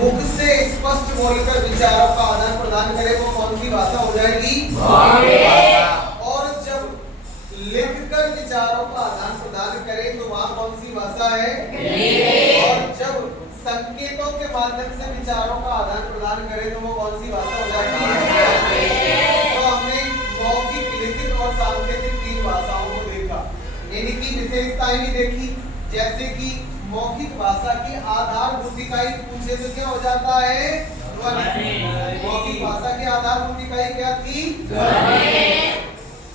मुख से स्पष्ट बोलकर विचारों का आदान प्रदान करे वो कौन सी भाषा हो जाएगी? और जब लिखकर विचारों का आदान प्रदान करे तो वहाँ कौन सी भाषा है? और जब संकेतों के माध्यम से विचारों का आदान प्रदान करे तो वो कौन सी भाषा हो जाती है? तो हमने मौखिक, लिखित और सांकेतिक तीन भाषाओं को देखा, इनकी विशेषताएं भी देखी। जैसे कि मौखिक भाषा की आधारभूत इकाई पूछे तो क्या हो जाता है? ध्वनि। मौखिक भाषा की आधारभूत इकाई क्या थी?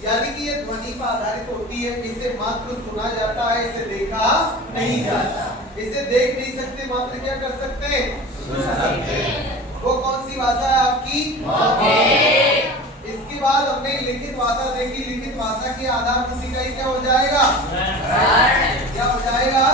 यानी कि ये ध्वनि पर आधारित होती है, इसे मात्र सुना जाता है, इसे देखा नहीं जाता। इसे देख नहीं सकते, मात्र क्या कर सकते हैं? सुन सकते हैं। वो कौन सी भाषा है आपकी? इसके बाद हमने लिखित भाषा देखी। लिखित भाषा की आधारभूत इकाई क्या हो जाएगा? क्या हो जाएगा?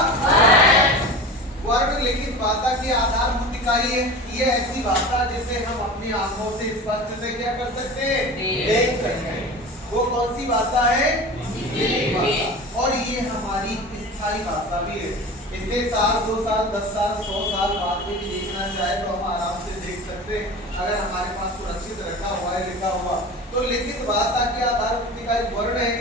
वर्ण लिखित भाषा की आधारभूत इकाई है। ये ऐसी भाषा जिसे हम अपनी आंखों से स्पष्ट से क्या कर सकते हैं? देख सकते हैं। वो कौन सी भाषा है? लिखित भाषा। और ये हमारी स्थायी भाषा भी है। इसे साल, 2 साल, 10 साल, 100 साल बाद में भी देखना चाहे तो हम आराम से देख सकते हैं, अगर हमारे पास सुरक्षित रखा हुआ है, लिखा हुआ। तो लिखित भाषा की आधारभूत इकाई वर्ण है।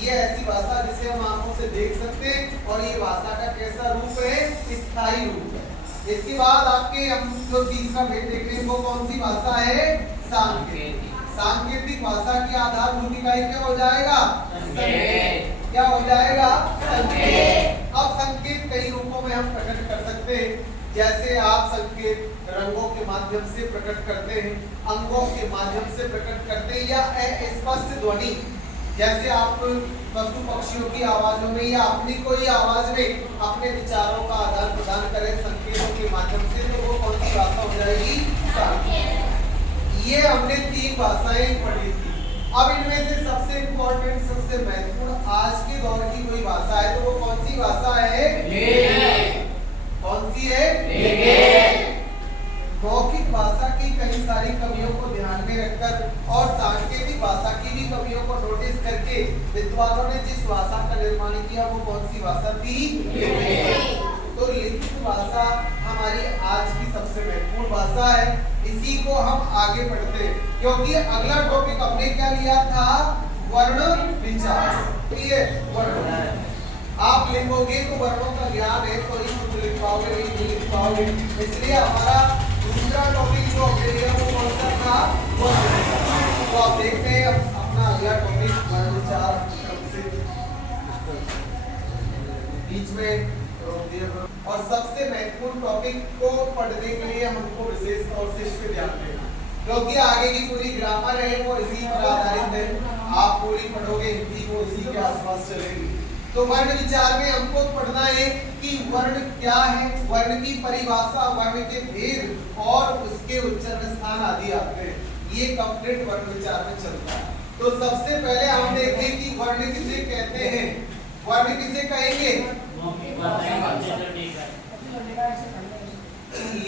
ये ऐसी भाषा जिसे हम आंखों से देख सकते हैं और ये भाषा का कैसा रूप है? स्थायी रूप है। इसके बाद आपके हम जो तीसरा भेद देख रहे हैं वो कौन सी भाषा है? सांकेतिक। सांकेतिक भाषा की आधारभूत इकाई क्या हो जाएगा? क्या हो जाएगा? संकेत। अब संकेत कई रूपों में हम प्रकट कर सकते हैं। जैसे आप संकेत रंगों के माध्यम से प्रकट करते हैं, अंगों के माध्यम से प्रकट करते हैं, या स्पष्ट ध्वनि, जैसे आप पशु पक्षियों की आवाजों में या अपनी कोई आवाज में अपने विचारों का आदान प्रदान करें संकेतों के माध्यम से, तो वो कौन सी भाषा हो जाएगी? ये हमने 3 भाषाएं पढ़ी थी। अब इनमें से सबसे इम्पोर्टेंट, सबसे महत्वपूर्ण आज के दौर की कोई भाषा है तो वो कौन सी भाषा है? कौन सी है? मौखिक भाषा की कई सारी कमियों को ध्यान में रखकर और सांकेतिक भाषा की भी कमियों को नोटिस करके विद्वानों ने जिस भाषा का निर्माण किया वो कौन सी भाषा थी? तो लिखित भाषा हमारी आज की सबसे महत्वपूर्ण भाषा है। इसी को हम आगे पढ़ते हैं क्योंकि अगला टॉपिक हमने क्या लिया था? वर्ण विचार। ये वर्ण आप लिखोगे तो वर्णों का ज्ञान है तो ही कुछ लिख पाओगे, नहीं लिख पाओगे। इसलिए हमारा दूसरा टॉपिक जो हमने लिया वो कौन सा था? वर्ण विचार। तो आप देखते हैं अपना अगला टॉपिक वर्ण विचार। बीच में और सबसे महत्वपूर्ण टॉपिक को पढ़ने के लिए हमको विशेष तौर से इस पे ध्यान देना, क्योंकि आगे की पूरी ग्रामर है वो इसी पर आधारित है। आप पूरी पढ़ोगे हिंदी वो इसी के आसपास चलेगी। तो वर्ण विचार में हमको पढ़ना है कि वर्ण क्या है, वर्ण की परिभाषा, वर्ण के भेद और उसके उच्चारण स्थान आदि आते हैं। ये कंप्लीट वर्ण विचार में चलता है। तो सबसे पहले हम देखें कि वर्ण किसे कहते हैं। वर्ण किसे कहेंगे?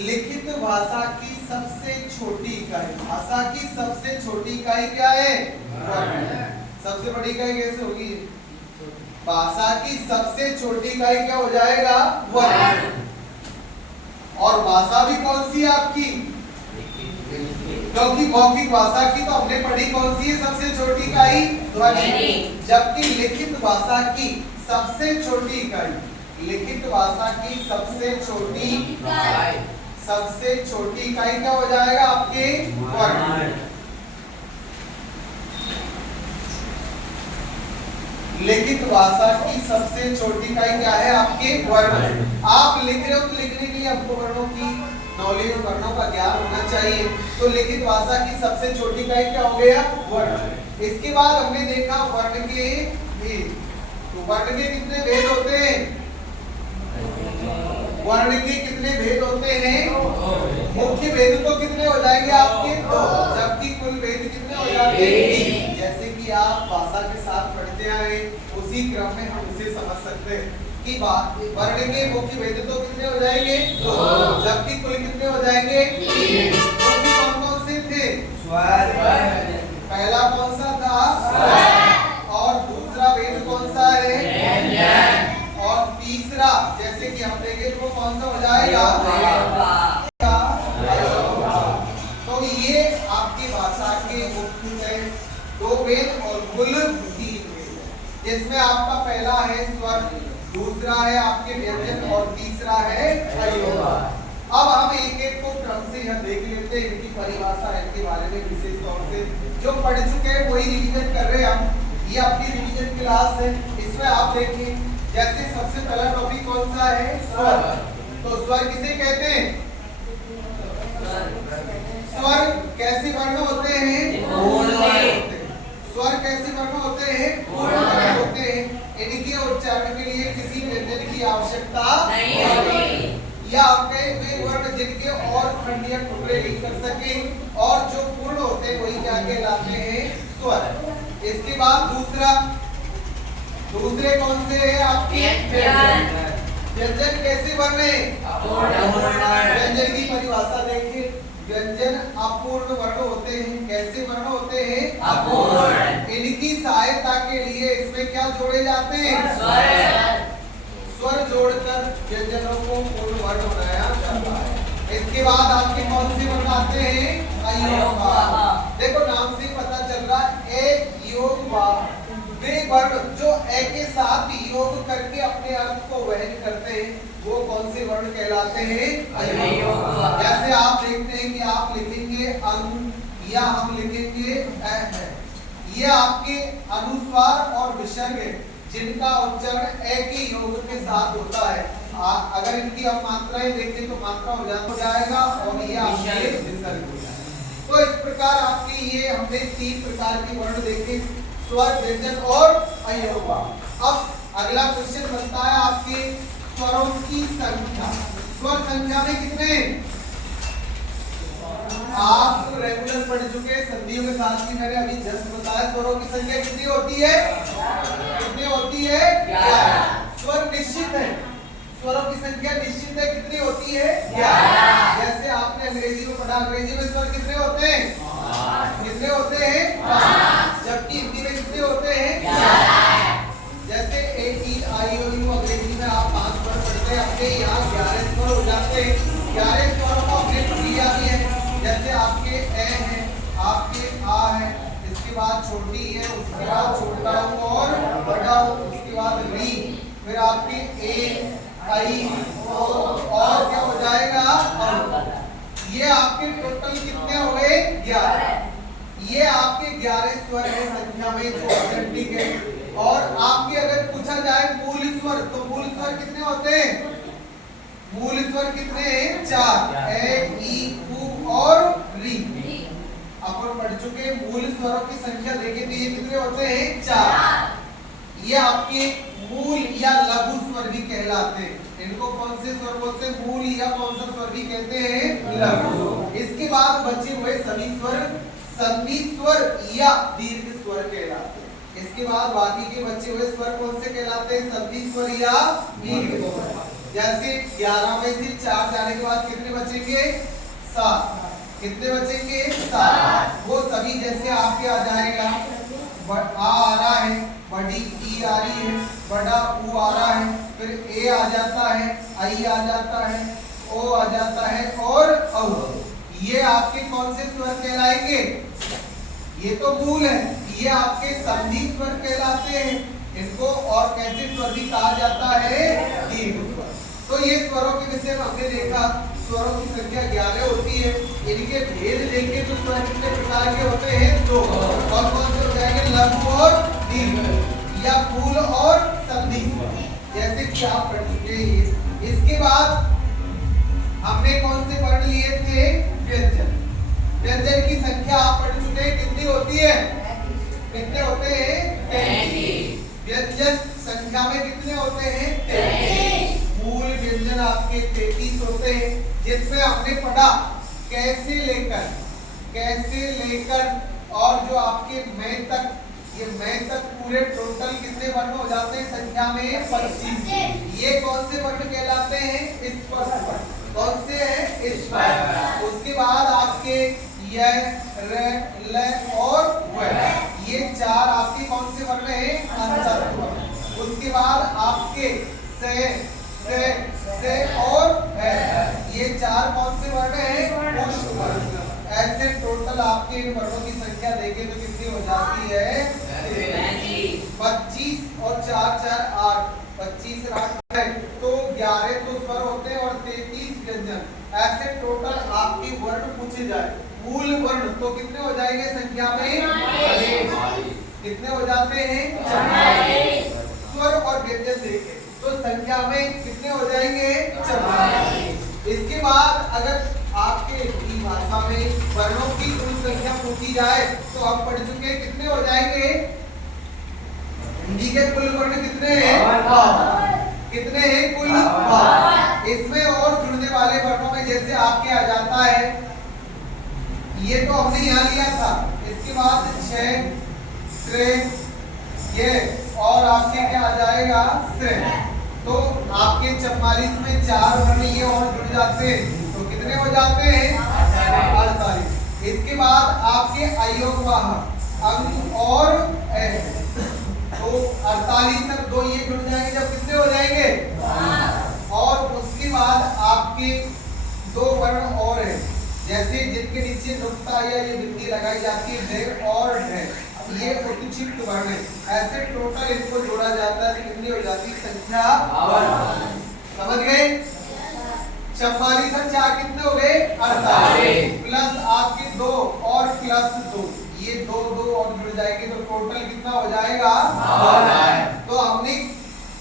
लिखित भाषा की सबसे छोटी इकाई। भाषा की सबसे छोटी इकाई क्या है? वर्ण। सबसे बड़ी इकाई कैसे होगी? भाषा की सबसे छोटी इकाई क्या हो जाएगा? वर्ण। और भाषा भी कौन सी है आपकी? क्योंकि मौखिक भाषा की तो हमने पढ़ी कौन सी है सबसे छोटी इकाई? ध्वनि। जबकि लिखित भाषा की सबसे छोटी इकाई, लिखित भाषा की सबसे छोटी इकाई क्या हो जाएगा आपके? वर्ण। लिखित भाषा की सबसे छोटी इकाई क्या है आपके? वर्ण। आप लिख रहे हो तो लिखने के लिए आपको वर्णों की नॉलेज, वर्णों का ज्ञान होना चाहिए। तो लिखित भाषा की सबसे छोटी इकाई क्या हो गया? वर्ण। इसके बाद हमने देखा वर्ण के भेद। तो वर्ण के कितने भेद होते हैं? वर्ण के कितने भेद होते हैं? मुख्य भेद तो कितने हो जाएंगे आपके? 2। जबकि कुल भेद कितने हो जाते हैं? 3। जैसे कि आप भाषा के साथ पढ़ते आए उसी क्रम में हम इसे समझ सकते हैं कि वर्ण के मुख्य भेद तो कितने हो जाएंगे? 2। जबकि कुल कितने हो जाएंगे? 3। कौन कौन से थे? स्वर। पहला कौन सा था? और दूसरा भेद कौन सा है? और तीसरा जैसे कि हम देखें तो कौन सा हो जाएगा? क्या है? अयोगा। अब हम एक एक को क्रम से यह देख लेते हैं, इनकी परिभाषा इनके बारे में विशेष तौर से जो पढ़ चुके हैं वही रिवीजन कर रहे हैं हम। ये अपनी रिवीजन क्लास है, इसमें आप देखिए जैसे सबसे पहला टॉपिक कौन सा है? स्वर। तो स्वर किसे कहते हैं? स्वर कैसे वर्ण होते हैं? स्वर कैसे वर्ण होते हैं? होते हैं। इनके उच्चारण के लिए किसी व्यंजन की आवश्यकता नहीं होती। या आपके वे वर्ण जिनके और खंड या टुकड़े नहीं कर सके और जो पूर्ण होते हैं वही क्या कहलाते हैं? स्वर। इसके बाद दूसरे कौन से हैं आपके? व्यंजन कैसे बने? व्यंजन की परिभाषा देखिए, व्यंजन अपूर्ण वर्ण होते हैं। कैसे वर्ण होते हैं? अपूर्ण। इनकी सहायता के लिए इसमें क्या जोड़े जाते हैं? स्वर जोड़कर व्यंजनों को पूर्ण वर्ण बनाया जाता है। इसके बाद आपके कौन से वर्ण आते हैं? अयोगवा। देखो नाम से पता चल रहा है अयोगवा वे वर्ण जो ए के साथ योग करके अपने अर्थ को वहन करते हैं वो कौन से वर्ण कहलाते हैं? अयोगवा। जैसे आप देखते हैं कि आप लिखेंगे अनु या हम लिखेंगे अ, ये आपके अनुस्वार और विसर्ग जिनका उच्चारण ए के योग के साथ होता है। अगर इनकी हम मात्राएं देखें तो मात्रा हो जाएगा और ये आपके विसर्ग हो जाएगा। तो इस प्रकार आपके ये हमने 3 प्रकार के वर्ण देखे, स्वर, व्यंजन और अयोगवा। अब अगला क्वेश्चन बनता है आपके स्वरों की संख्या। स्वर संख्या में कितने? आप रेगुलर पढ़ चुके संधियों के साथ भी मैंने अभी जस्ट बताया स्वरों की संख्या कितनी होती है? कितनी होती है? 11। स्वर निश्चित है, स्वरों की संख्या निश्चित है, कितनी होती है? 11। जैसे आपने अंग्रेजी में पढ़ा, अंग्रेजी में स्वर कितने होते हैं? कितने होते हैं? 5। जबकि हिंदी में कितने होते हैं? 11। जैसे ए ई आई ओ यू अंग्रेजी में आप 5 स्वर पढ़ते हैं, अपने यहाँ 11 स्वर हो जाते हैं। 11 स्वरों को हमने पढ़ लिया भी है। जैसे आपके ए है, आपके आ है, इसके बाद छोटी है, उसके बाद छोटा और बड़ा, उसके बाद री, फिर आपके ए आई ओ और क्या हो जाएगा? ये आपके टोटल कितने हो गए? 11। ये आपके 11 स्वर है संख्या में जो ऑथेंटिक है। और आपके अगर पूछा जाए मूल स्वर, तो मूल स्वर कितने होते हैं? मूल स्वर कितने हैं? 4, ए ई उ और री। अपन पढ़ चुके मूल स्वरों की संख्या देखें तो ये कितने होते हैं? 4। ये आपके मूल या लघु स्वर भी कहलाते हैं। इनको कौन से स्वर बोलते हैं? मूल या कौन सा स्वर भी कहते हैं? लघु। इसके बाद बचे हुए सभी स्वर संधि स्वर या दीर्घ स्वर कहलाते हैं। इसके बाद बाकी के बचे हुए स्वर कौन से कहलाते हैं? संधि स्वर या दीर्घ स्वर। जैसे 11 में से 4 जाने के बाद कितने बचेंगे? 7। कितने बचेंगे? 7। वो सभी जैसे आपके आ जाएगा, आ रहा है, बड़ी ई आ रही है, बड़ा ऊ आ रहा है, फिर ए आ जाता है, आई आ जाता है, ओ आ जाता है और औ। ये आपके कौन से स्वर कहलाएंगे? ये तो मूल है, ये आपके संधि स्वर कहलाते हैं। इनको और कैसे स्वर भी कहा जाता है? दीर्घ स्वर। तो ये स्वरों के विषय में हमने देखा स्वरों की संख्या 11 होती है। इनके भेद देखें तो स्वर कितने प्रकार के होते हैं? 2। और कौन से हो जाएंगे? लघु और दीर्घ या मूल और संधि स्वर, जैसे कि आप पढ़ चुके हैं। इसके बाद हमने कौन से पढ़ लिए थे? व्यंजन। व्यंजन की संख्या आप पढ़ चुके हैं, कितनी होती है? कितने होते हैं? 33। व्यंजन संख्या में कितने होते हैं? 33। मूल व्यंजन आपके 33 होते हैं, जिसमें हमने पढ़ा कैसे लेकर और जो आपके मैं तक, ये मैं तक पूरे टोटल कितने वर्ण हो जाते हैं संख्या में? 25। ये कौन से वर्ण कहलाते हैं? स्पर्श वर्ण। कौन से हैं? स्पर्श। उसके बाद आपके य, र, ल और व, ये 4 आपके कौन से वर्ण हैं? अंतर वर्ण। उसके बाद आपके से और है, ये 4 कौन से वर्ण हैं? पुष्प वर्ण। ऐसे टोटल आपके इन वर्णों की संख्या देखें तो कितनी हो जाती है? 25 और 4 4 8, 25 और 8 तो 11 तो स्वर होते हैं और 33 व्यंजन, ऐसे टोटल आपके वर्ण पूछे जाए, मूल वर्ण तो कितने हो जाएंगे संख्या में? कितने हो जाते हैं? स्वर और व्यंजन देखें तो संख्या में कितने हो जाएंगे? 44। इसके बाद अगर आपके हिंदी भाषा में वर्णों की कुल संख्या पूछी जाए तो आप पढ़ चुके हैं कितने हो जाएंगे? हिंदी के कुल वर्ण कितने हैं? कितने हैं कुल? इसमें और जुड़ने वाले वर्णों में जैसे आपके आ जाता है, ये तो हमने यहाँ लिया था, इसके बाद 6 ये और आपके क्या आ जाएगा? तो आपके 44 में 4 वर्ण ये और जुड़ जाते हैं तो कितने हो जाते हैं? 48। इसके बाद आपके अयोगवाह अंग और तो 48 तक 2 ये जुड़ जाएंगे जब कितने हो जाएंगे? और उसके बाद आपके 2 वर्ण और है, जैसे जिनके नीचे नुक्ता या ये बिंदी लगाई जाती है, ढ और ढ, ये प्रतिक्षिप्त वर्ण है, ऐसे टोटल इनको जोड़ा जाता है तो कितनी हो जाती है संख्या? 52। समझ गए? 44 और 4 कितने हो गए? 48 प्लस आपके 2 और प्लस 2, ये 2 और जुड़ जाएंगे तो टोटल कितना हो जाएगा? 12। तो हमने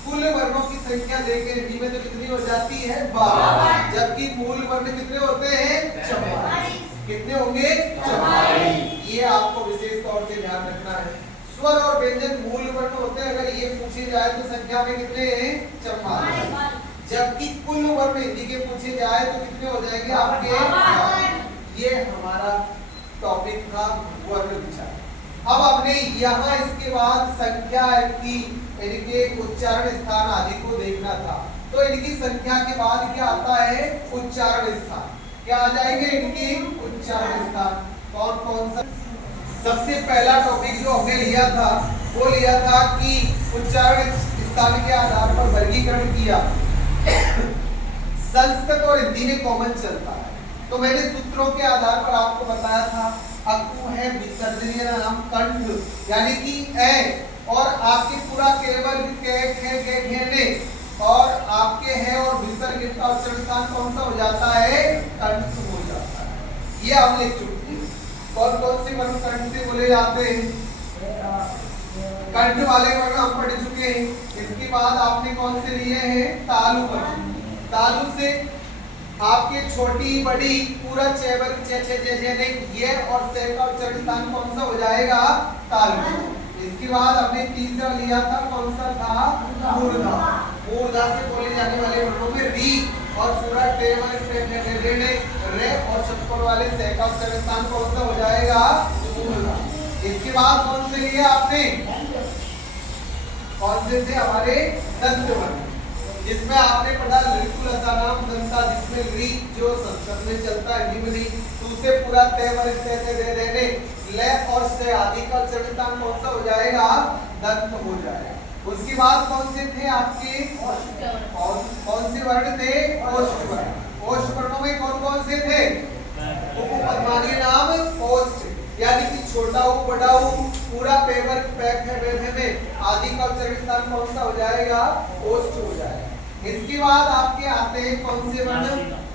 कुल वर्णों की संख्या देखे हिंदी में तो कितनी हो जाती है? 12, जबकि मूल वर्ण कितने होते हैं? 44। कितने होंगे? 44। ये आपको विशेष तौर से ध्यान रखना है। स्वर और व्यंजन मूल वर्ण होते हैं, अगर ये पूछे जाए तो संख्या में कितने हैं? 44, जबकि कुल वर्ण हिंदी के पूछे जाए तो कितने हो जाएंगे आपके? ये हमारा टॉपिक था वर्ण विचार। अब हमने यहाँ इसके बाद संख्या की इनके उच्चारण स्थान आदि को देखना था, तो इनकी संख्या के बाद क्या आता है? उच्चारण स्थान। क्या आ जाएंगे इनके? उच्चारण स्थान। कौन कौन सा? सबसे पहला टॉपिक जो हमने लिया था वो लिया था कि उच्चारण स्थान के आधार पर वर्गीकरण किया। संस्कृत और हिंदी में कॉमन चलता है, तो मैंने सूत्रों के आधार पर आपको बताया था अकु है विसर्जनीय नाम कंठ, यानी कि ए और आपके पूरा केवल के घेने और आपके है और विसर्ग का उच्चारण स्थान कौन सा हो जाता है? कंठ हो जाता है। ये हम लिख चुके हैं। कौन कौन से वर्ण कंठ से बोले जाते हैं? कंठ वाले वर्ण हम पढ़ चुके हैं। इसके बाद आपने कौन से लिए हैं? तालु वर्ण। तालु से आपके छोटी बड़ी पूरा चेवर ने ये और से का उच्चारण स्थान कौन सा हो जाएगा? तालु। इसके बाद हमने तीसरा लिया था, कौन सा था? मूर्धा। मूर्धा से बोले जाने वाले वर्णों में री और पूरा टेवर रे और षटकोण वाले से का उच्चारण स्थान कौन सा हो जाएगा? मूर्धा। इसके बाद कौन से लिए आपने? कौन से थे हमारे? दंत वर्ण, जिसमें आपने पढ़ा लृकुलता नाम दंता, जिसमें री जो संस्कृत में चलता है हिंदी में नहीं, तो उसे पूरा देने ले और से आदि का उच्चारण स्थान कौन सा हो जाएगा? दंत हो जाएगा। उसके बाद कौन से थे आपके? कौन से वर्ण थे? ओष्ठ वर्ण। ओष्ठ वर्णों में कौन कौन से थे? उपपद्मानीय नाम ओष्ठ, यानी कि छोटा ऊ बड़ा ऊ पूरा पेपर पैक है में आदि का उच्चारण स्थान कौन सा हो जाएगा? ओष्ठ हो जाएगा। इसके बाद आपके आते हैं कौन से वर्ण?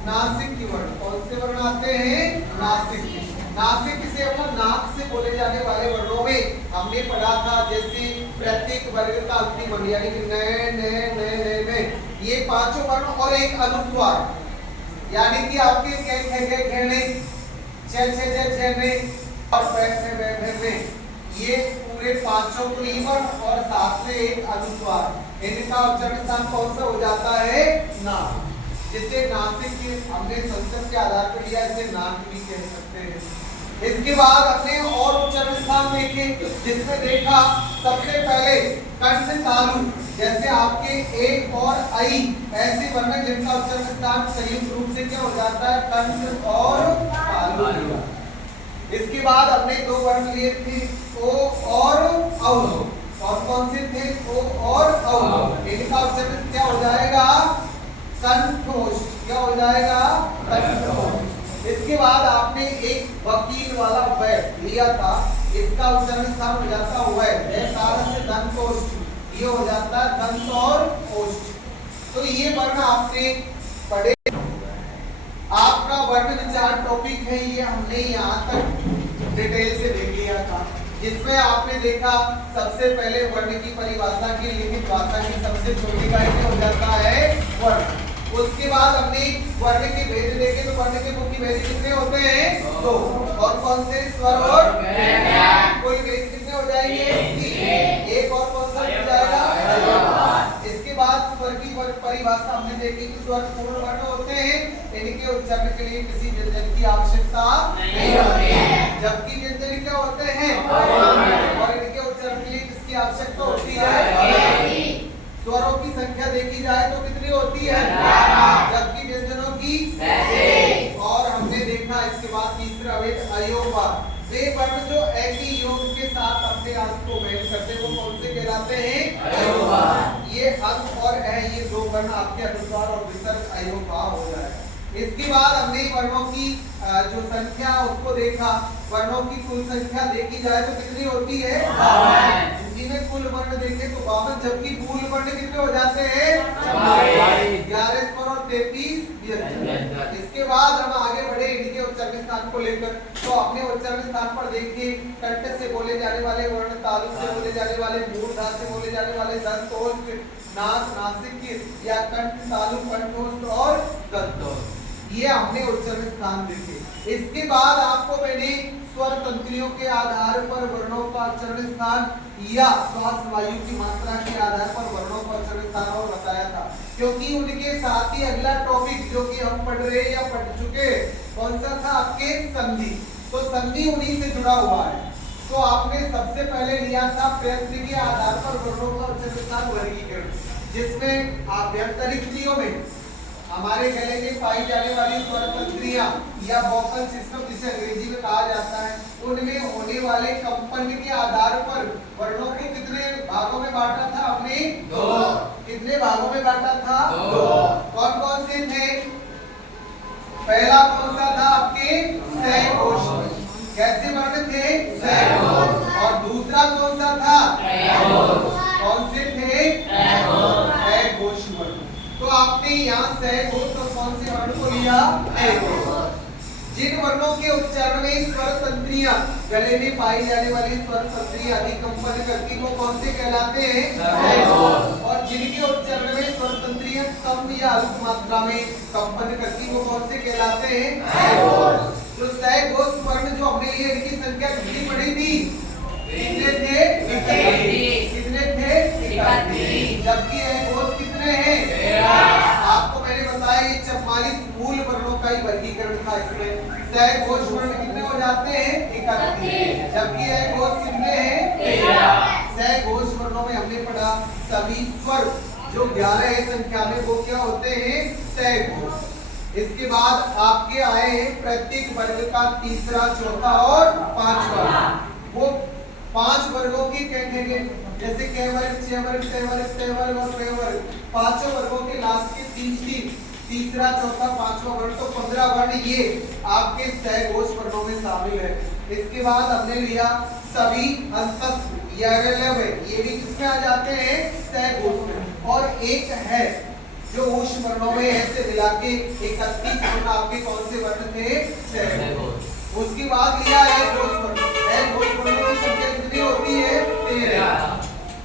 नासिक के वर्ण। कौन से वर्ण आते हैं? नासिक। नासिक से अपना नाक से बोले जाने वाले वर्णों में हमने पढ़ा था, जैसे प्रत्येक वर्ग का अंतिम वर्ण यानी कि ने ये पांचों वर्ण और एक अनुस्वार, यानी कि आपके घेने और में ये पूरे पांचों वर्ण और साथ में एक अनुस्वार, इनका उच्चारण स्थान कौन सा हो जाता है? नाक। जिसे नासिक के हमने संस्कृत के आधार पर लिया, इसे नाक भी कह सकते हैं। इसके बाद अपने और उच्चारण स्थान देखे, जिसमें देखा सबसे पहले कंठ तालु, जैसे आपके एक और आई ऐसे वर्ण जिनका उच्चारण स्थान संयुक्त रूप से क्या हो जाता है? कंठ और तालु। इसके बाद हमने 2 वर्ण लिए थे ओ और औ। कौन कौन से थे? ओ और औ। इनका उच्चारण क्या हो जाएगा? कंठोष्ठ। क्या हो जाएगा? कंठोष्ठ। इसके बाद आपने एक वकील वाला वै लिया था, इसका उच्चारण स्थान हो जाता वै से दंतोष्ठ, ये हो जाता है दंत और ओष्ठ। तो ये वर्ण आपने पढ़े। आपका वर्ण विचार टॉपिक है, ये हमने यहाँ तक डिटेल से देख लिया था, जिसमें आपने देखा सबसे पहले वर्ण की परिभाषा की लिखित भाषा की सबसे छोटी इकाई क्या हो जाता है, वर्ण। उसके बाद हमने वर्ण के भेद देखे, तो वर्ण के मुख्य भेद कितने होते हैं, दो। और कौन से, स्वर और व्यंजन। कोई भेद कितने हो जाएंगे, तीन। एक और कौन सा हो जाएगा, इसके बाद स्वर की परिभाषा हमने देखी कि स्वर पूर्ण वर्ण होते हैं, इनके उच्चारण के लिए किसी व्यंजन की आवश्यकता नहीं होती है, जबकि व्यंजन क्या होते हैं, और इनके उच्चारण के लिए किसकी आवश्यकता होती है। स्वरों की संख्या देखी जाए तो कितनी होती है, जबकि व्यंजनों की। और हमने देखा इसके बाद तीसरा भेद अयोगवाद। वे वर्ण जो एक ही योग के साथ अपने अंत को भेद करते हैं, वो कौन से कहलाते हैं, अयोगवाद। ये अंत और अ, ये दो वर्ण आपके अनुस्वार और विसर्ग अयोगवाद हो जाएगा। इसके बाद हमने वर्णों की जो संख्या उसको देखा। वर्णों की कुल संख्या देखी जाए तो कितनी होती है, 52। हिंदी में कुल वर्ण देखें तो 52, जबकि मूल वर्ण कितने हो जाते हैं, 11 स्वर और 33 व्यंजन। इसके बाद हम आगे बढ़े इनके उच्चारण स्थान को लेकर, तो अपने उच्चारण स्थान पर देखिए कंठ से बोले जाने वाले वर्ण, तालु से बोले जाने वाले, मूर्धा से बोले जाने वाले, दंतोष्ठ, नाक, नासिक या कंठ, तालु, कंठोष्ठ और दंतोष्ठ, ये हमने उच्चारण स्थान देखे। इसके बाद आपको मैंने स्वर तंत्रियों के आधार पर वर्णों का उच्चारण स्थान या श्वास वायु की मात्रा के आधार पर वर्णों का उच्चारण स्थान और बताया था, क्योंकि उनके साथ ही अगला टॉपिक जो कि हम पढ़ रहे या पढ़ चुके कौन सा था, आपके संधि। तो संधि उन्हीं से जुड़ा हुआ है। तो आपने सबसे पहले लिया था प्रयत्न के आधार पर वर्णों का उच्चारण स्थान वर्गीकरण, जिसमें अभ्यंतरिक्रियों में हमारे गले में पाई जाने वाली स्वर तंत्रियां या वोकल सिस्टम जिसे अंग्रेजी में कहा जाता है, उनमें होने वाले कंपन के आधार पर वर्णों को कितने भागों में बांटा था हमने, दो। कितने भागों में बांटा था, दो। कौन कौन से थे, पहला कौन सा था आपके, सहघोष। कैसे वर्ण थे, सहघोष। और दूसरा कौन सा था, कौन से थे, अघोष वर्ण। तो आपने यहाँ सहघोष और कौन से वर्ण को लिया, अघोष। जिन वर्णों के उच्चारण में स्वर तंत्रियां गले में पाई जाने वाली स्वर तंत्रियां अधिक कंपन करती वो कौन से कहलाते हैं, सहघोष। और जिनके उच्चारण में स्वर तंत्रियां कम या अल्प मात्रा में कंपन करती वो कौन से कहलाते हैं, अघोष। तो सहघोष वर्ण जो हमने लिए इनकी संख्या कितनी पड़ी थी, कितने थे, 31। कितने थे, 31। जबकि अघोष कितने हैं, 13। आपको मैंने बताया ये 44 मूल वर्णों का ही वर्गीकरण था। इसमें सहघोष वर्ण कितने हो जाते हैं, 31, जबकि अघोष कितने हैं, 13। सहघोष वर्णों में हमने पढ़ा सभी स्वर जो 11 है संख्या में वो क्या होते हैं, सहघोष। इसके बाद आपके आए हैं प्रत्येक वर्ग का तीसरा, चौथा और पांचवा। वो 5 वर्गों की कहेंगे, जैसे क वर्ग, च वर्ग, ट वर्ग, त वर्ग और प वर्ग। पांचों वर्गों के लास्ट के तीसरा, चौथा, पांचवा वर्ण, तो 15 वर्ण ये आपके सहघोष वर्णों में शामिल है। इसके बाद हमने लिया सभी अंतस्थ ये भी किसमें आ जाते हैं, सहघोष में। और एक है जो ऊष्म वर्णों में ऐसे मिला के 31 वर्ण आपके कौन से वर्ण थे, सहघोष। उसके बाद लिया है घोष वर्ण। घोष वर्णों की संख्या कितनी होती है, 13।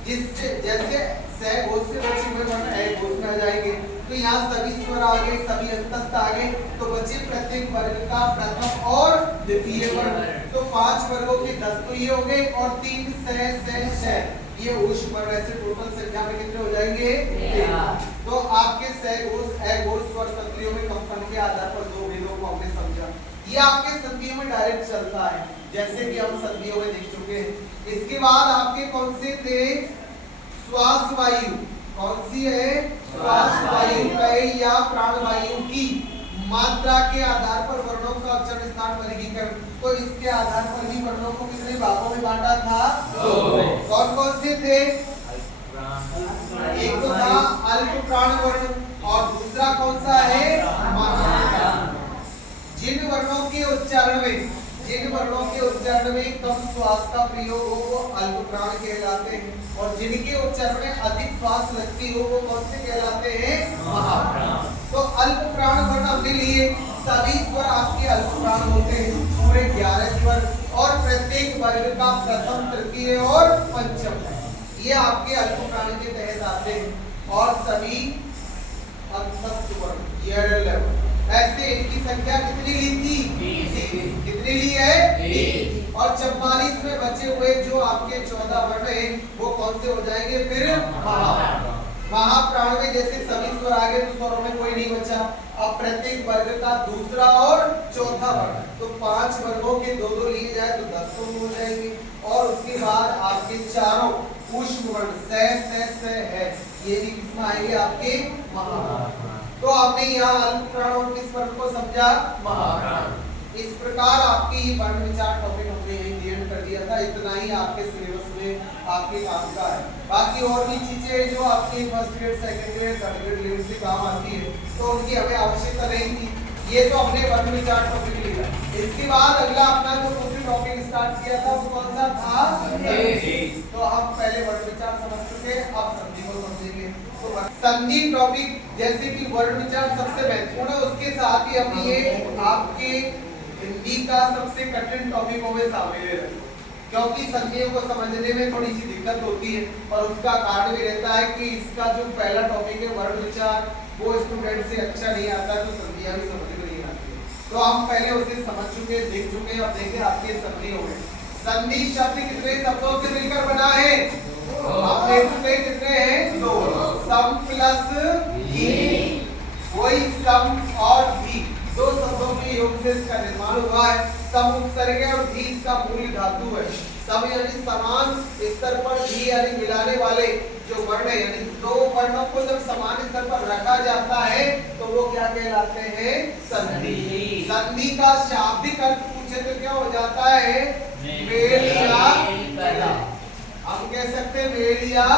जिससे जैसे सहघोष से बचे हुए वर्ण घोष में आ जाएंगे। तो यहाँ सभी स्वर आ गए, सभी अंतस्थ आ गए, तो बचे प्रत्येक वर्ग का प्रथम और द्वितीय वर्ण। तो 5 वर्गों के 10 तो ये हो गए और 3 स ये ऊष्म वर्ण। ऐसे टोटल संख्या में कितने हो जाएंगे, 13। तो आपके सहघोष अघोष स्वर तंत्रियों में कंपन के आधार पर दो भेदों को हमने समझा। ये आपके संधियों में डायरेक्ट चलता है, जैसे कि हम संधियों में देख चुके हैं। इसके बाद आपके कौन से थे, श्वास वायु। कौन सी है, श्वास वायु या प्राण वायु की मात्रा के आधार पर वर्णों का उच्चारण स्थान वर्गीकरण। तो इसके आधार पर भी वर्णों को कितने भागों में बांटा था, 2। कौन कौन से थे, एक तो था अल्प प्राण वर्ण और दूसरा कौन सा है, महान। जिन वर्णों के उच्चारण में जिन वर्णों के उच्चारण में कम श्वास का प्रयोग हो वो अल्पप्राण कहलाते हैं और जिनके उच्चारण में अधिक श्वास लगती हो वो कौन से कहलाते हैं? महाप्राण। तो अल्पप्राण वर्ण हमने लिए, सभी स्वर आपके अल्पप्राण होते हैं, पूरे 11 स्वर और प्रत्येक वर्ग का प्रथम, तृतीय और पंचम ये आपके अल्पप्राण के तहत आते हैं और सभी अंतस्थ वर्ण ये 11। ऐसे इनकी संख्या कितनी ली थी? 20। कितनी ली है? 20। और 44 में बचे हुए जो आपके 14 वर्ण हैं वो कौन से हो जाएंगे फिर? महाप्राण। महाप्राण में जैसे सभी स्वर आ गए तो स्वरों में कोई नहीं बचा। अब प्रत्येक वर्ग का दूसरा और चौथा वर्ण, तो 5 वर्गों के 2-2 लिए जाए तो 10 तो हो जाएंगे। और उसके बाद आपके चारों पुष्प वर्ण स है, ये भी किसमें आएंगे? आपके महाप्राण। तो आपने यहाँ अल्पप्राण और किस वर्ण को समझा? महाप्राण। इस प्रकार आपके ये वर्ण विचार टॉपिक हमने यही एंड कर दिया था। इतना ही आपके सिलेबस में आपके काम का है। बाकी और भी चीजें जो आपके first grade, second grade, third grade level से काम आती है तो उनकी हमें आवश्यकता नहीं थी। ये तो हमने वर्ण विचार टॉपिक लिया। इसके बाद अगला अपना जो दूसरी टॉपिक स्टार्ट किया था वो कौन सा था? तो हम पहले वर्ण विचार समझ चुके, अब संधि को समझेंगे। तो संधि टॉपिक जैसे कि वर्ण विचार सबसे महत्वपूर्ण है, उसके साथ ही हम ये आपके हिंदी का सबसे कठिन टॉपिकों में शामिल है, क्योंकि संधियों को समझने में थोड़ी सी दिक्कत होती है और उसका कारण भी रहता है कि इसका जो पहला टॉपिक है वर्ण विचार वो स्टूडेंट से अच्छा नहीं आता तो संधियां भी समझ में नहीं आती। तो हम पहले उसे समझ चुके, देख चुके, अब देखें आपके संधि हो गए। संधि शब्द कितने शब्दों से मिलकर बना है? आप देख चुके कितने हैं? 2। सम प्लस धी, वही सम और धी 2 शब्दों के योग से इसका निर्माण हुआ है। सम उपसर्ग है और धी इसका मूल धातु है। सम यानी समान स्तर पर, धी यानी मिलाने वाले जो वर्ण है, यानी 2 वर्णों को जब समान स्तर पर रखा जाता है तो वो क्या कहलाते हैं? संधि। संधि का शाब्दिक अर्थ पूछे तो क्या हो जाता है? मेल या मिलाप। हम कह सकते हैं मेल या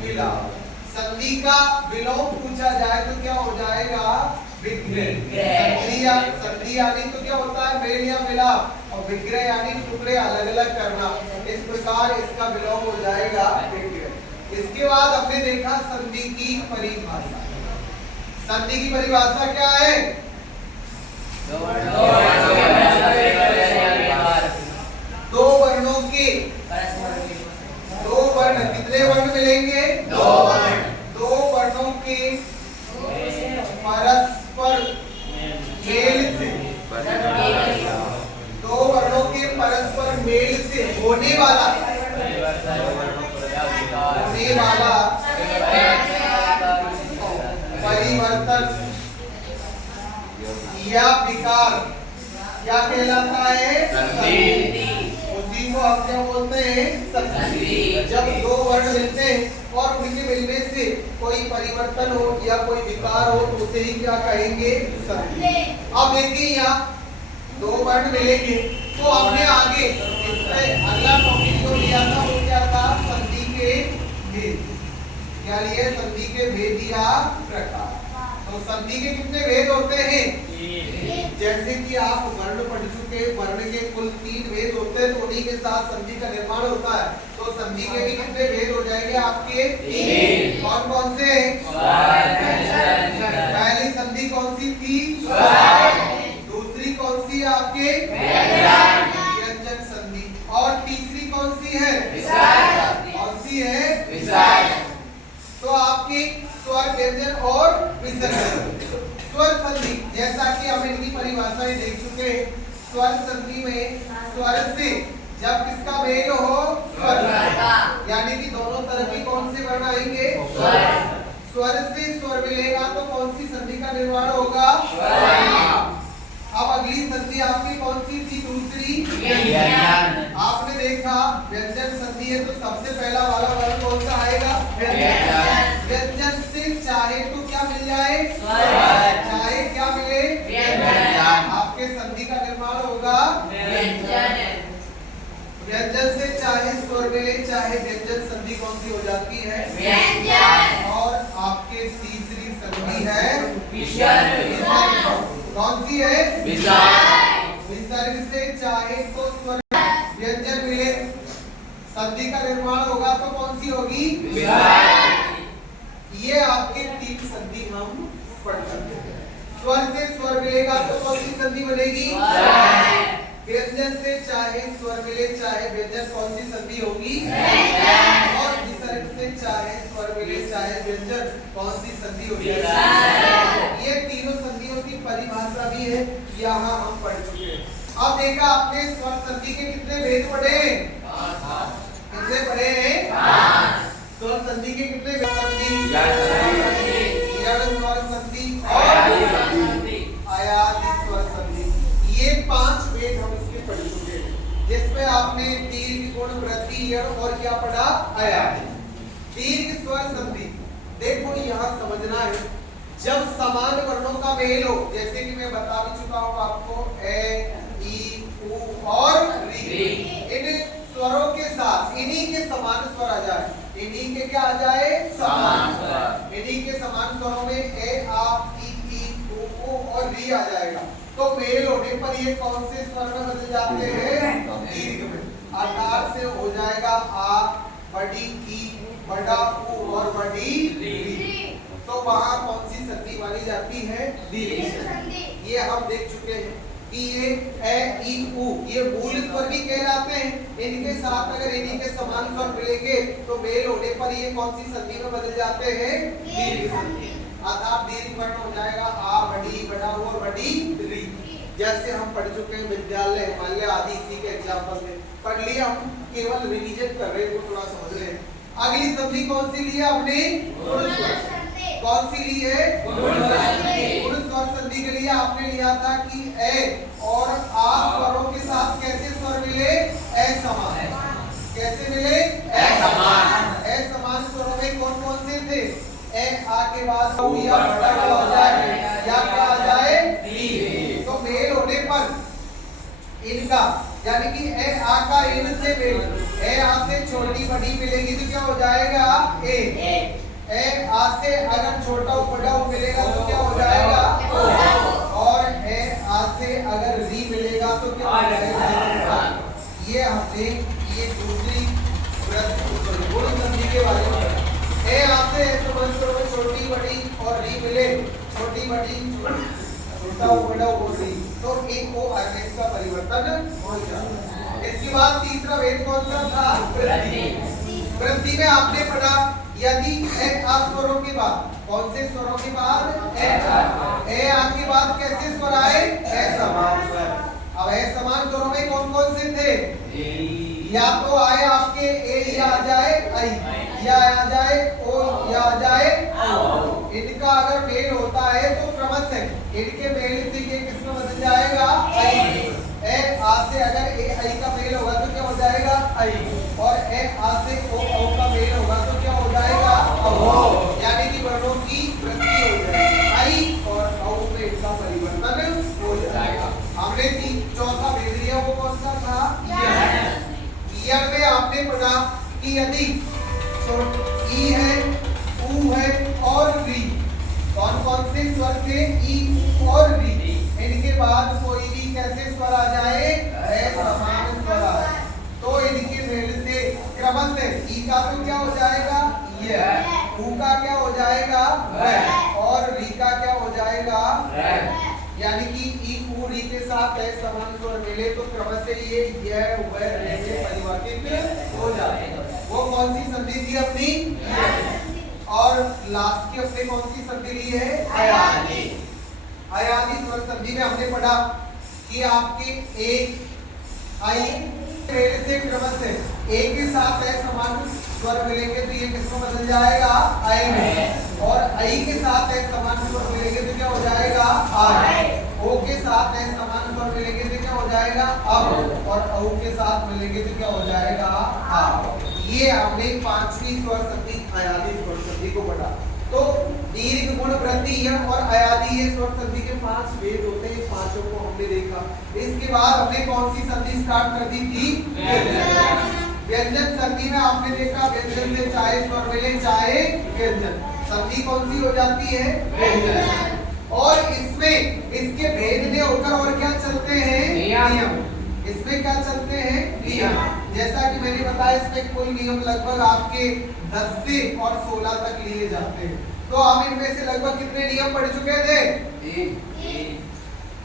मिलाप। संधि का विलोम पूछा जाए तो क्या हो जाएगा? विग्रह। संधि यानी तो क्या होता है? मेल या मिलाप, और विग्रह यानी टुकड़े अलग अलग करना। इस प्रकार इसका विलोम हो जाएगा विग्रह। इसके बाद हमने देखा संधि की परिभाषा। संधि की परिभाषा क्या है? 2 वर्णों के 2 वर्ण, कितने वर्ण मिलेंगे? 2 वर्ण। 2 वर्णों के परस्पर मेल से, 2 वर्णों के परस्पर मेल से होने वाला परिवर्तन या विकार क्या कहलाता है? उसी को हम क्या बोलते हैं? संधि। जब 2 वर्ण मिलते हैं और उनके मिलने से कोई परिवर्तन हो या कोई विकार हो तो उसे ही क्या कहेंगे? संधि। अब देखिए यहाँ 2 वर्ण मिलेंगे तो हमने आगे इसमें अगला टॉपिक जो लिया था वो क्या था? संधि के भेद। क्या लिए? संधि के भेद या प्रकार। तो संधि के कितने भेद होते हैं? जैसे कि आप वर्ण पढ़ चुके, वर्ण के कुल 3 भेद होते हैं तो उन्हीं के साथ संधि का निर्माण होता है। तो संधि के भी कितने भेद हो जाएंगे आपके? 3। कौन कौन से? पहली संधि कौन सी थी? दूसरी कौन सी है आपके? व्यंजन संधि। और तीसरी कौन सी है? कौन सी है? तो आपकी स्वर, व्यंजन और विसर्जन। स्वर संधि जैसा कि हम इनकी परिभाषाएं देख चुके हैं। स्वर संधि में स्वर से जब किसका मेल हो? स्वर, यानी कि दोनों तरफ ही कौन से वर्ण आएंगे? स्वर से स्वर मिलेगा तो कौन सी संधि का निर्माण होगा? अब अगली संधि आपकी कौन सी थी? दूसरी व्यंजन। आपने देखा व्यंजन संधि है तो सबसे पहला वाला वर्ण कौन सा आएगा? व्यंजन। व्यंजन से चाहे तो क्या मिल जाए? चाहे क्या मिले? व्यंजन। आपके संधि का निर्माण होगा व्यंजन। व्यंजन से चाहे स्वर मिले चाहे व्यंजन, संधि कौन सी हो जाती है? व्यंजन। और आपके तीसरी संधि है विसर्ग। कौन सी है? विसर्ग। विसर्ग से चाहे तो स्वर व्यंजन मिले, संधि का निर्माण होगा तो कौन सी होगी? ये आपके 3 संधि हम पढ़ सकते हैं। स्वर से स्वर मिलेगा तो कौन सी संधि बनेगी? व्यंजन से चाहे स्वर मिले चाहे व्यंजन, कौन सी संधि होगी? और विसर्ग से चाहे स्वर मिले चाहे व्यंजन, कौन सी संधि होगी? ये तीनों संधियों की परिभाषा भी है, यहाँ हम पढ़ चुके हैं। अब देखा आपने स्वर संधि के कितने भेद पढ़े? कितने पढ़े हैं? स्वर संधि के कितने भेद? स्वर संधि और आयाती स्वर संधि, ये 5 भेद हम इसके पढ़ चुके हैं, जिसमें आपने दीर्घ, गुण, वृद्धि, यण और क्या पढ़ा? आयाती। दीर्घ स्वर संधि देखो यहाँ समझना है, जब समान वर्णों का मेल हो, जैसे कि मैं बता भी चुका हूँ आपको, ए, ई, उ और री, इन स्वरों के साथ इन्हीं के समान स्वर आ जाए, इन्हीं के क्या आ जाए? समान स्वर। इन्हीं के समान स्वरों में ए, आ, ई, उ और री आ जाएगा, तो मेल होने पर ये कौन से स्वर में बदल जाते हैं? दीर्घ में। अर्थात से हो जाएगा आ, बड़ी ई, बड़ा उ और बड़ी री, तो वहां कौन सी संधि मानी जाती है? दीर्घ संधि। ये हम देख चुके हैं कि ये ए, ई, उ ये मूल स्वर भी कहलाते हैं, इनके साथ अगर इन्हीं के समान स्वर मिलेंगे तो मेल होने पर ये कौन सी संधि में बदल जाते हैं? दीर्घ संधि। अर्थात दीर्घ वर्ण हो जाएगा आ, बड़ी, बड़ा और बड़ी री, जैसे हम पढ़ चुके हैं विद्यालय, हिमालय आदि, इसी के एग्जाम्पल में पढ़ लिया, हम केवल रिवीजन कर रहे हैं, वो थोड़ा समझ रहे हैं। अगली संधि कौन सी ली है आपने? गुण स्वर। कौन सी ली है? गुण स्वर संधि के लिए आपने लिया था कि ए और आ स्वरों के साथ कैसे स्वर मिले? असमान। कैसे मिले? असमान। असमान स्वरों में कौन कौन से थे? ए, आ के बाद या बड़ा आ जाए या क्या आ जाए? री। तो मेल होने पर इनका, यानी कि ए, आ का इन से मेल, ए, आ से छोटी बड़ी मिलेगी तो क्या हो जाएगा? ए, आ से अगर छोटा बड़ा मिलेगा तो क्या हो जाएगा? और ए, आ से अगर री मिलेगा तो क्या हो जाएगा? ये हमने ये दूसरी गुण संधि के बारे में पढ़ा। ए, आ से में छोटी बड़ी और री मिले, छोटी बड़ी छोटा बड़ा और री, तो एक को आदेश का परिवर्तन हो जाएगा। इसके बाद तीसरा भेद कौन सा था? वृद्धि। वृद्धि में आपने पढ़ा यदि ए, आ स्वरों के बाद, कौन से स्वरों के बाद? ए, आ के बाद कैसे स्वर आए? असमान स्वर। अब असमान स्वरों में कौन कौन से थे? या तो आए आपके ए या आ जाए आई, या आ जाए ओ या आ जाए औ। इनका अगर मेल होता है तो क्रमशः इनके मेल से ये किस में बदल जाएगा? आई। ए, आ से अगर ए, आई का मेल होगा तो क्या हो जाएगा? आई, और ए, आ से ओ का मेल होगा तो क्या हो जाएगा? औ। यानी कि वर्णों की वृद्धि हो जाएगी, आई और औ में इनका परिवर्तन हो जाएगा। हमने चौथा भेद लिया, वो कौन सा था? यण में आपने पढ़ा कि यदि ई है, उ है और री, कौन कौन से स्वर थे? ई, उ और री, इनके बाद कोई भी कैसे स्वर आ जाए? असमान स्वर आ जाए, तो इनके मेल से क्रमशः ई का तो क्या हो जाएगा? ये, उ का क्या हो जाएगा? और री का क्या हो जाएगा? यानी कि ई, उ, री के साथ समान स्वर मिले तो क्रमशः ये परिवर्तित हो जाएगा। वो कौन सी संधि थी अपनी? और लास्ट की अपने कौन सी संधि ली है? आयाती। आयाती स्वर संधि में हमने पढ़ा कि आपके ए, आई से क्रमशः ए के साथ समान स्वर मिलेंगे तो ये किसमें बदल जाएगा? आई में, और आई के साथ समान स्वर मिलेंगे तो क्या हो जाएगा? आई। ओ के साथ समान स्वर मिलेंगे तो क्या हो जाएगा? अब, और औ के साथ मिलेंगे तो क्या हो जाएगा? आ। ये हमने पांचवी स्वर संधि आयादी स्वर संधि को पढ़ा। तो दीर्घ, गुण, वृद्धि, यण और आयादी ये स्वर संधि के 5 भेद होते हैं, पांचों को हमने देखा। इसके बाद हमने कौन सी संधि स्टार्ट कर दी थी? व्यंजन संधि में आपने देखा व्यंजन से चाहे स्वर मिले चाहे व्यंजन, संधि कौन सी हो जाती है? व्यंजन। और इसमें इसके भेद में होकर और क्या चलते हैं? नियम। इसमें क्या चलते हैं नियम। जैसा कि मैंने बताया इसमें कुल नियम लगभग आपके 10 से और 16 तक लिए जाते हैं। तो हम इनमें से लगभग कितने नियम पढ़ चुके थे?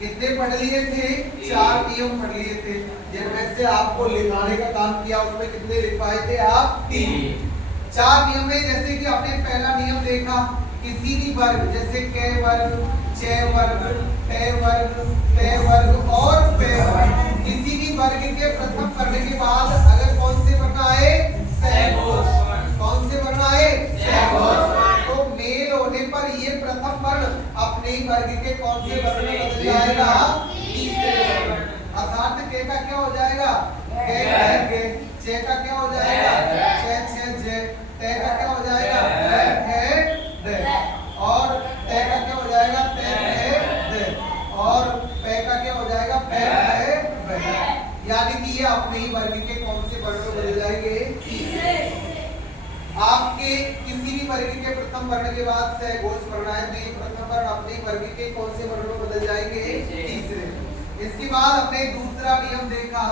कितने पढ़ लिए थे? 4 नियम पढ़ लिए थे, जिनमें से आपको लिखाने का काम किया उसमें कितने लिख पाए थे आप? 3। 4 नियम में जैसे कि आपने पहला नियम देखा, किसी भी वर्ग जैसे क वर्ग, च वर्ग, ट वर्ग, त वर्ग और प वर्ग, किसी भी वर्ग के प्रथम वर्ण के बाद अगर कौन से वर्ण आए? सहघोष। कौन से वर्ण आए? सहघोष। तो मेल होने पर ये प्रथम वर्ण अपने ही वर्ग के कौन से वर्ण में बदल जाएगा? तीसरे वर्ण। अर्थात के का क्या हो जाएगा? के। चे का क्या हो जाएगा? जे। ते का क्या हो जाएगा? दे। और ते का क्या हो जाएगा? दे। और पे का क्या हो जाएगा? पे। यानी कि ये अपने ही वर्ग के कौन से वर्ण में बदल जाएंगे? तीसरे। आपके किसी भी वर्ग के प्रथम वर्ण के बाद सहघोष वर्ण आए तो ये प्रथम वर्ण अपने ही वर्ग के कौन से वर्ण में बदल जाएंगे? तीसरे। इसके बाद हमने दूसरा नियम देखा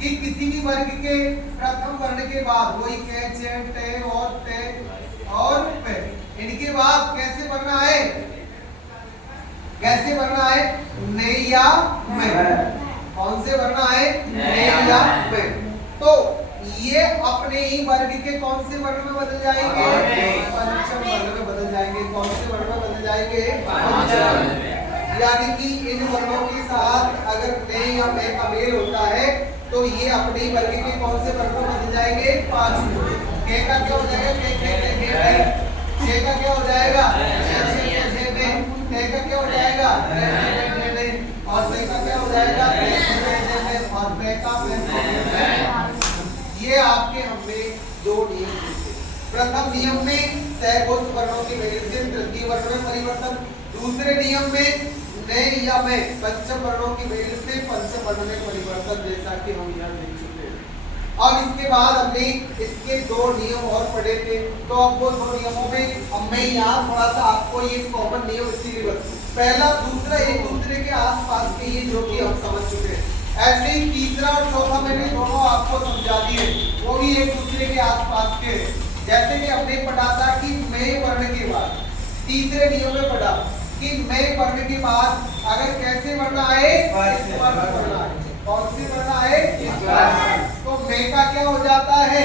कि किसी भी वर्ग के प्रथम वर्ण के बाद वही के, चे, टे और ते और पे, इनके बाद कैसे वर्ण आए? कैसे वर्ण आए? ने या में। कौन से वर्ण आए? ने या में। तो ये अपने ही वर्ग के कौन से वर्ण में बदल जाएंगे? पंचम वर्ण में बदल जाएंगे। कौन से वर्ण में बदल जाएंगे? पंचम। यानी कि इन वर्णों के साथ अगर ने या में का मेल होता है तो ये अपने ही वर्ग के कौन से वर्ण में बदल जाएंगे? 5। के का क्या हो जाएगा? के। जे का क्या हो जाएगा? जे। ते का क्या हो जाएगा? और पे का क्या हो जाएगा? और पे का ये आपके हमने 2 नियम देखे। प्रथम नियम में सहघोष वर्णों के मेल से तृतीय वर्ण में परिवर्तन, दूसरे नियम में ने या में पंचम वर्णों की मेल से पंचम वर्ण में परिवर्तन, जैसा कि हम यहाँ देख चुके हैं। अब इसके बाद हमने इसके 2 नियम और पढ़े थे, तो अब वो 2 नियमों में मैं यहाँ थोड़ा सा आपको ये कॉमन नियम इसीलिए बताऊं। पहला दूसरा एक दूसरे के आसपास के ये जो कि हम समझ चुके हैं। ऐसे ही तीसरा और चौथा मैंने दोनों आपको समझा दिए, वो भी एक दूसरे के आसपास के। जैसे कि हमने पढ़ा था कि मैं वर्ण के बाद, तीसरे नियम में पढ़ा कि मैं वर्ण के बाद अगर कैसे वर्ण आए? स्पर्श वर्ण आए। कौन से वर्ण आए? स्पर्श। तो मैं का क्या हो जाता है?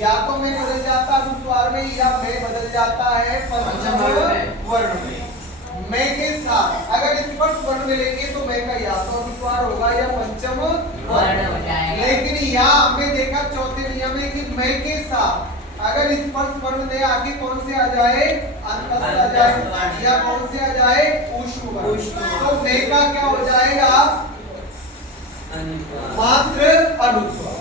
या तो मैं बदल जाता अनुस्वार में या मैं बदल जाता है पंचम वर्ण में। मैं के साथ अगर स्पर्श वर्ण में लेंगे तो मैं का या तो अनुस्वार होगा या पंचम वर्ण हो जाएगा। लेकिन यहाँ हमने देखा चौथे नियम में कि मैं के साथ अगर स्पर्श वर्ण ने आगे कौन से आ जाए? अंतस्थ आ जाए या कौन से आ जाए? ऊष्म वर्ण। तो मैं का क्या हो जाएगा? मात्र अनुस्वार।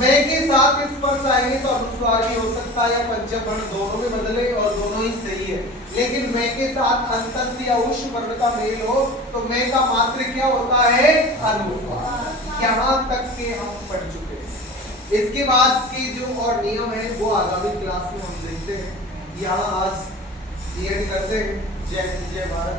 मैं के साथ स्पर्श आएंगे तो अनुस्वार भी हो सकता है या पंचम वर्ण, दोनों में बदले और दोनों ही सही है। लेकिन मैं के साथ अंतस्थ या ऊष्म वर्ण का मेल हो तो मैं का मात्र क्या होता है? अनुस्वार। यहाँ तक के हम पढ़ चुके हैं। इसके बाद के जो और नियम है वो आगामी क्लास में हम देखते हैं। यहाँ आज करते हैं। जय हिंद, जय भारत।